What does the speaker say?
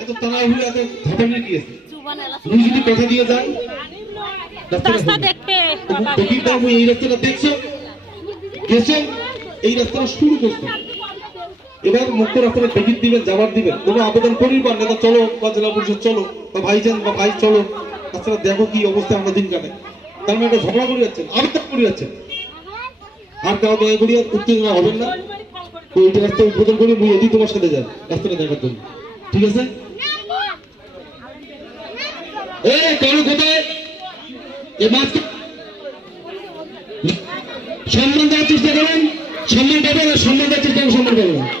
এত তাড়াহুড়ো এত ঘটনা কি আছে তুমি যদি কথা দিয়ে যান রাস্তা দেখতে দেখিটা আমি এই রাস্তাটা দেখছো গেছো এই রাস্তাটা শুরু করছো এবার মুক্ত রাস্তাটা টিকিট দিবেন যাবার দিবেন কোনো আবেদন পরিবার নেতা চলো বা জেলা পরিষদ চলো বা ভাইজান বা ভাই চলো রাস্তাটা দেখো কি অবস্থা আমরা দিন কাটে তার মানে একটা ঝগড়া করে যাচ্ছেন আবেদন করে যাচ্ছেন আর কাউ দয়া করিয়া উত্তেজনা হবেন না তো ওইটা রাস্তা উদ্বোধন করে মুই এদি তোমার সাথে যান রাস্তাটা দেখার জন্য ঠিক আছে এই কারো কোথায় এ মাছ সম্মান দেওয়ার চেষ্টা করেন সম্মান পাবেন আর সম্মান দেওয়ার চেষ্টা সম্মান পাবেন